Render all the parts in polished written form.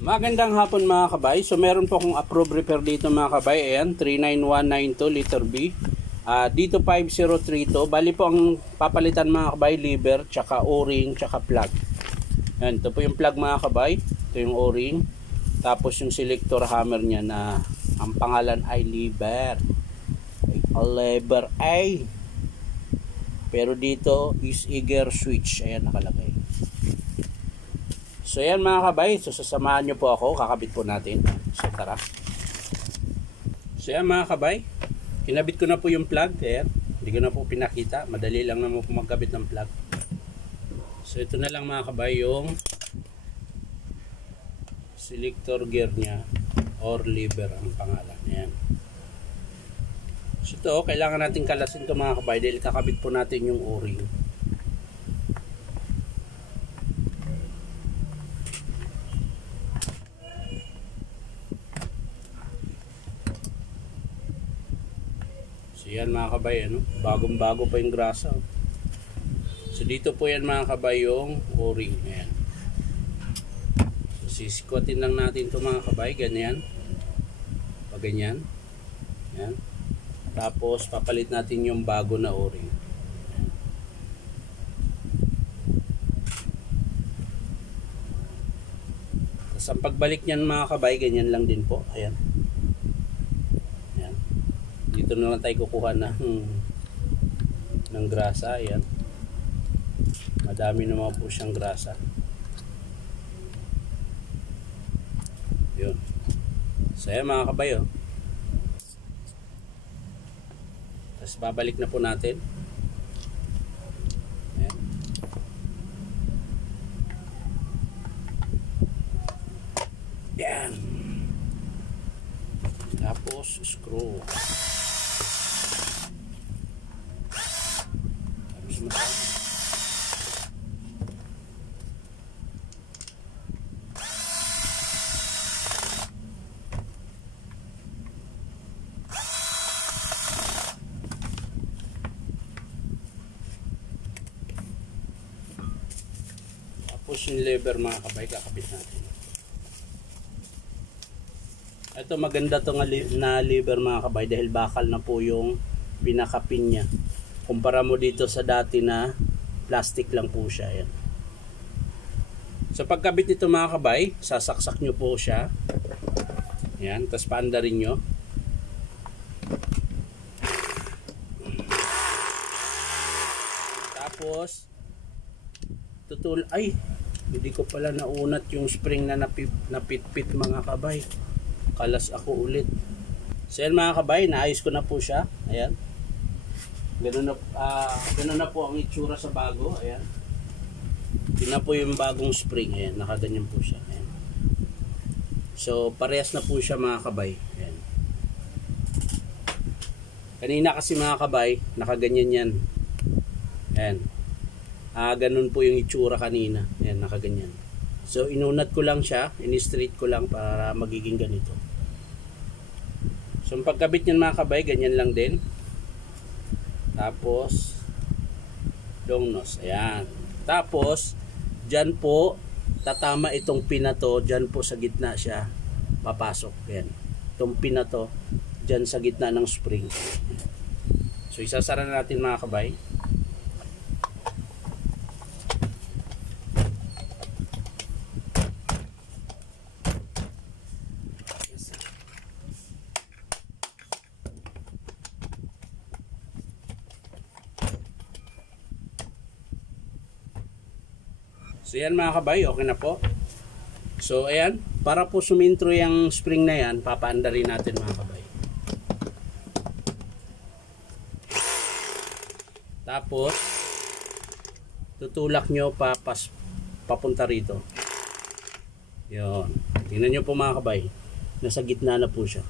Magandang hapon mga kabay. So meron po akong approved repair dito mga kabay. Ayan, 39192 liter B. Dito 5032. Bali po ang papalitan mga kabay, liver, tsaka o-ring, tsaka plug. Ayan, ito po yung plug mga kabay. Ito yung o-ring. Tapos yung selector hammer niya na ang pangalan ay liver. Lever A. Pero dito is eager switch. Ayan nakalagay. So yan mga kabay, so sasamahan nyo po ako, kakabit po natin. So tara. So yan mga kabay, kinabit ko na po yung plug. Ayan, hindi ko na po pinakita, madali lang naman po magkabit ng plug. So ito na lang mga kabay yung selector gear nya or lever ang pangalan. Ayan. So ito, kailangan natin kalasin ito mga kabay dahil kakabit po natin yung o-ring. So yan mga kabay, ano? Bagong-bago pa yung grasa. So dito po yan mga kabay yung o-ring. Ayan. So sisikwatin lang natin ito mga kabay, ganyan. Pag ganyan. Ayan. Tapos papalit natin yung bago na o-ring. Tapos ang pagbalik niyan mga kabay, ganyan lang din po. Ayan. Dito na lang tayo kukuha ng grasa. Ayan. Madami naman po siyang grasa. Yun. So ayan mga kabayo. Tapos babalik na po natin. Ayan. Ayan. Tapos screw. Tapos yung lever mga kabay, kakabit natin. Ito maganda to na lever mga kabay dahil bakal na po yung pinakapin niya. Kumpara mo dito sa dati na plastic lang po siya. Ayan. So pagkabit nito mga kabay, sasaksak nyo po siya. Ayan, tapos paandarin nyo. Tapos hindi ko pala naunat yung spring na napitpit mga kabay. Kalas ako ulit. So yan mga kabay, naayos ko na po siya. Ayan. Ganun na po ang itsura sa bago. Ayan. Yun na po yung bagong spring. Ayan, nakaganyan po siya. Ayan. So parehas na po siya mga kabay. Ayan. Kanina kasi mga kabay, nakaganyan yan. Ayan. Ganun po yung itsura kanina. Ayan, nakaganyan. So inunat ko lang siya, in-straight ko lang para magiging ganito. So ang pagkabit niyan mga kabay, ganyan lang din. Tapos long nose. Ayan. Tapos dyan po tatama itong pin na to, dyan po sa gitna siya papasok. Ayan. Itong pin na to dyan sa gitna ng spring. So isasara na natin mga kabay. So yan mga kabay, okay na po. So ayan, para po sumintro yung spring na yan, papaandarin natin mga kabay. Tapos tutulak nyo papunta rito. Yun. Tingnan nyo po mga kabay, nasa gitna na po siya.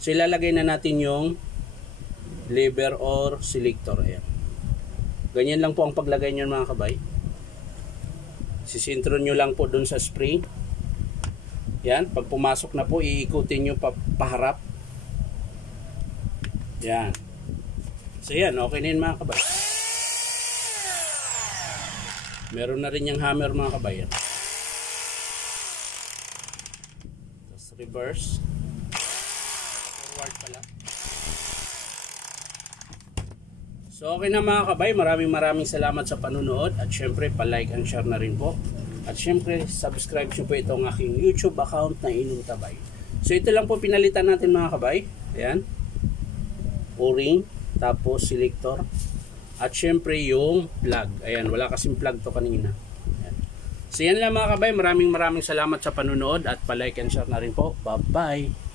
So ilalagay na natin yung lever or selector. Ayan. Ganyan lang po ang paglagay nyo mga kabay. Sisintro nyo lang po dun sa spring. Yan, pag pumasok na po, iikutin nyo paharap. Yan. So yan, okay na yun mga kabay. Meron na rin yung hammer mga kabayan. reverse, forward pala. So okay na mga kabay, maraming salamat sa panunood at syempre pa-like and share na rin po. At syempre subscribe nyo po itong aking YouTube account na Inong Tabay. So ito lang po pinalitan natin mga kabay. Ayan. O-ring, tapos selector. At syempre yung plug. Ayan, wala kasing plug to kanina. Ayan. So yan lang mga kabay, maraming salamat sa panunood at pa-like and share na rin po. Bye-bye!